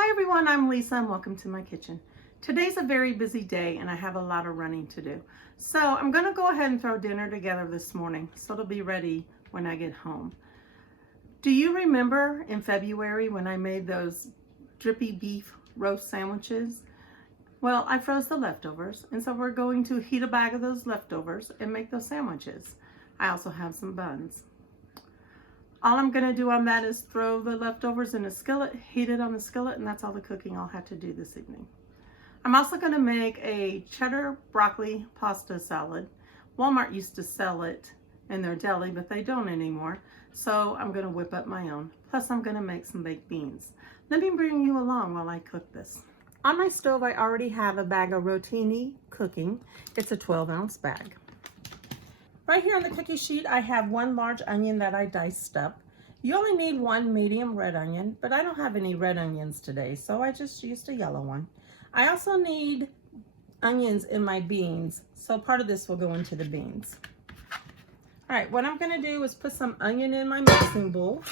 Hi everyone, I'm Lisa and welcome to my kitchen. Today's a very busy day and I have a lot of running to do. So I'm gonna go ahead and throw dinner together this morning so it'll be ready when I get home. Do you remember in February when I made those drippy beef roast sandwiches? Well, I froze the leftovers and so we're going to heat a bag of those leftovers and make those sandwiches. I also have some buns. All I'm going to do on that is throw the leftovers in a skillet, heat it on the skillet, and that's all the cooking I'll have to do this evening. I'm also going to make a cheddar broccoli pasta salad. Walmart used to sell it in their deli, but they don't anymore. So I'm going to whip up my own. Plus I'm going to make some baked beans. Let me bring you along while I cook this. On my stove, I already have a bag of rotini cooking. It's a 12-ounce bag. Right here on the cookie sheet, I have one large onion that I diced up. You only need one medium red onion, but I don't have any red onions today, so I just used a yellow one. I also need onions in my beans, so part of this will go into the beans. All right, what I'm gonna do is put some onion in my mixing bowl.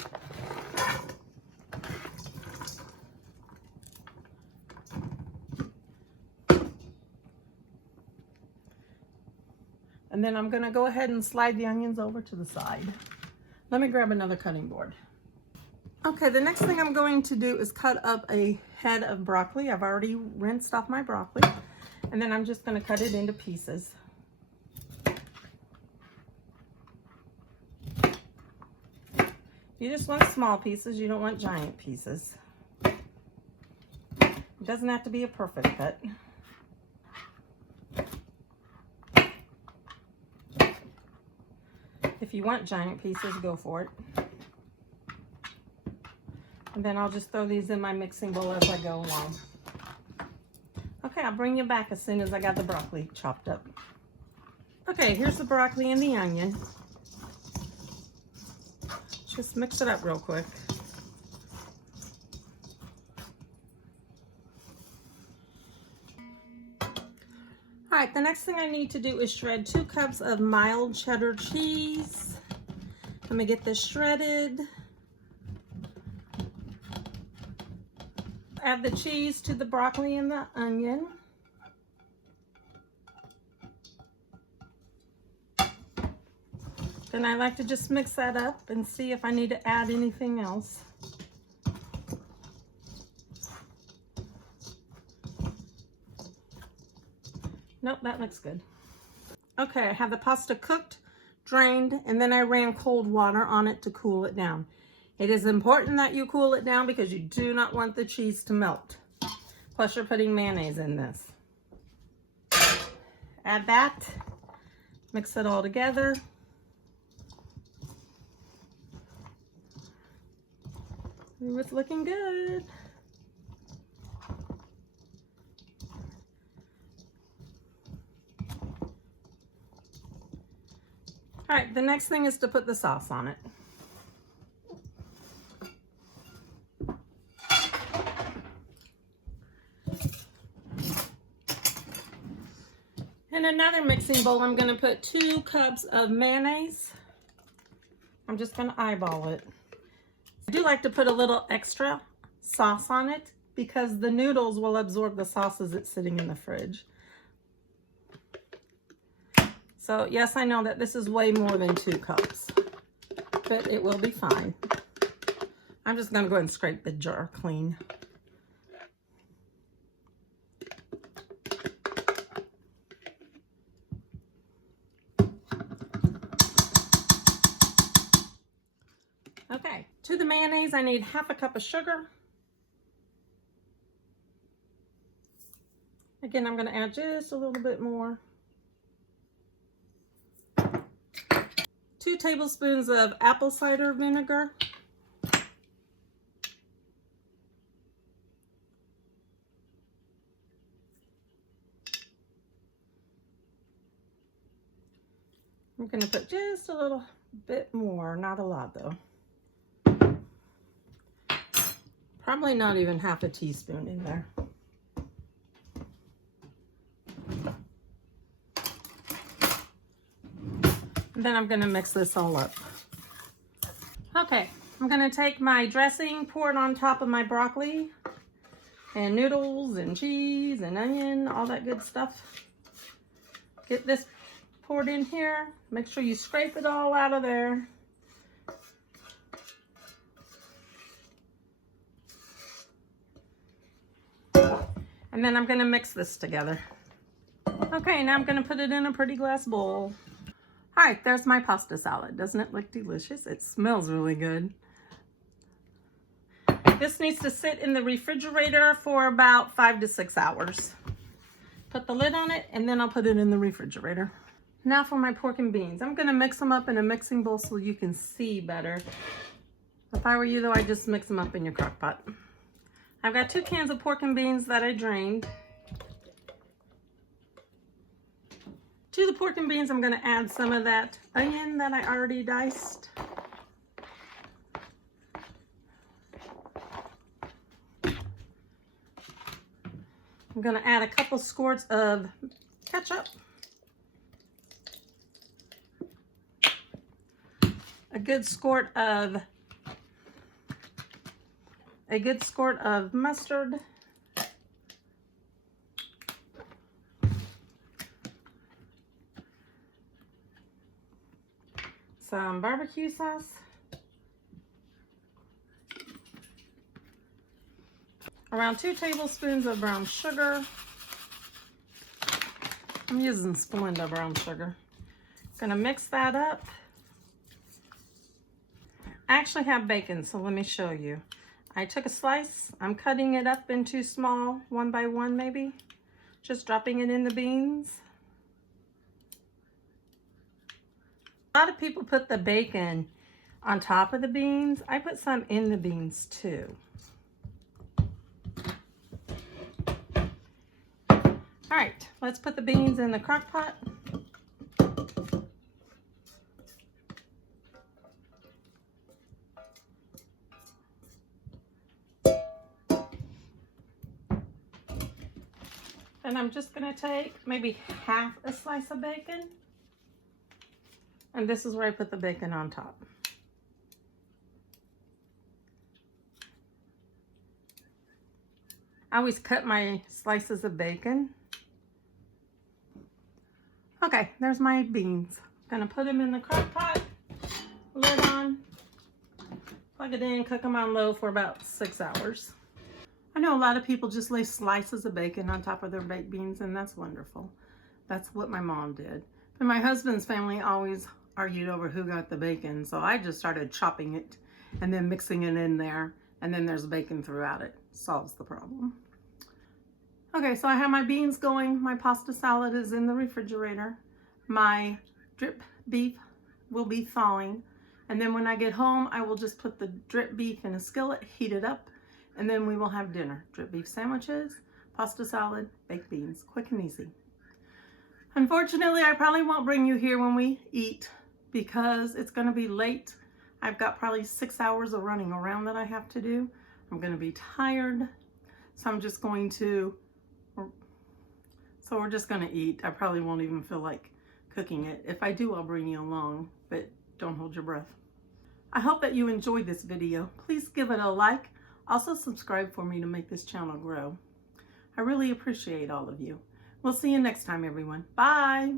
And then I'm gonna go ahead and slide the onions over to the side. Let me grab another cutting board. Okay, the next thing I'm going to do is cut up a head of broccoli. I've already rinsed off my broccoli. And then I'm just gonna cut it into pieces. You just want small pieces, you don't want giant pieces. It doesn't have to be a perfect cut. If you want giant pieces, go for it. And then I'll just throw these in my mixing bowl as I go along. Okay, I'll bring you back as soon as I got the broccoli chopped up. Okay, here's the broccoli and the onion. Just mix it up real quick. All right, the next thing I need to do is shred 2 cups of mild cheddar cheese. Let me get this shredded. Add the cheese to the broccoli and the onion. Then I like to just mix that up and see if I need to add anything else. Nope, that looks good. Okay, I have the pasta cooked, drained, and then I ran cold water on it to cool it down. It is important that you cool it down because you do not want the cheese to melt. Plus you're putting mayonnaise in this. Add that, mix it all together. Ooh, it's looking good. All right, the next thing is to put the sauce on it. In another mixing bowl, I'm gonna put 2 cups of mayonnaise. I'm just gonna eyeball it. I do like to put a little extra sauce on it because the noodles will absorb the sauce as it's sitting in the fridge. So yes, I know that this is way more than 2 cups, but it will be fine. I'm just gonna go ahead and scrape the jar clean. Okay, to the mayonnaise, I need 1/2 cup of sugar. Again, I'm gonna add just a little bit more. 2 tablespoons of apple cider vinegar. I'm going to put just a little bit more, not a lot though. Probably not even 1/2 teaspoon in there. And then I'm going to mix this all up. Okay, I'm going to take my dressing, pour it on top of my broccoli, and noodles and cheese and onion, all that good stuff. Get this poured in here. Make sure you scrape it all out of there. And then I'm going to mix this together. Okay, now I'm going to put it in a pretty glass bowl. All right, there's my pasta salad. Doesn't it look delicious? It smells really good. This needs to sit in the refrigerator for about 5 to 6 hours. Put the lid on it, and then I'll put it in the refrigerator. Now for my pork and beans. I'm going to mix them up in a mixing bowl so you can see better. If I were you, though, I'd just mix them up in your crock pot. I've got 2 cans of pork and beans that I drained. To the pork and beans, I'm going to add some of that onion that I already diced. I'm going to add a couple squirts of ketchup, a good squirt of mustard, some barbecue sauce, around 2 tablespoons of brown sugar. I'm using Splenda brown sugar. Gonna mix that up. I actually have bacon, so let me show you. I took a slice. I'm cutting it up into small, 1 by 1 maybe. Just dropping it in the beans. A lot of people put the bacon on top of the beans. I put some in the beans too. All right, let's put the beans in the crock pot. And I'm just gonna take maybe half a slice of bacon. And this is where I put the bacon on top. I always cut my slices of bacon. Okay, there's my beans. Gonna put them in the crock pot, lid on, plug it in, cook them on low for about 6 hours. I know a lot of people just lay slices of bacon on top of their baked beans, and that's wonderful. That's what my mom did. But my husband's family always argued over who got the bacon, so I just started chopping it and then mixing it in there, and then there's bacon throughout it. Solves the problem. Okay, so I have my beans going. My pasta salad is in the refrigerator. My drip beef will be thawing. And then when I get home, I will just put the drip beef in a skillet, heat it up, and then we will have dinner. Drip beef sandwiches, pasta salad, baked beans. Quick and easy. Unfortunately, I probably won't bring you here when we eat because it's going to be late. I've got probably 6 hours of running around that I have to do. I'm going to be tired. So I'm just going to... So we're just gonna eat. I probably won't even feel like cooking it. If I do, I'll bring you along, but don't hold your breath. I hope that you enjoyed this video. Please give it a like. Also subscribe for me to make this channel grow. I really appreciate all of you. We'll see you next time, everyone. Bye.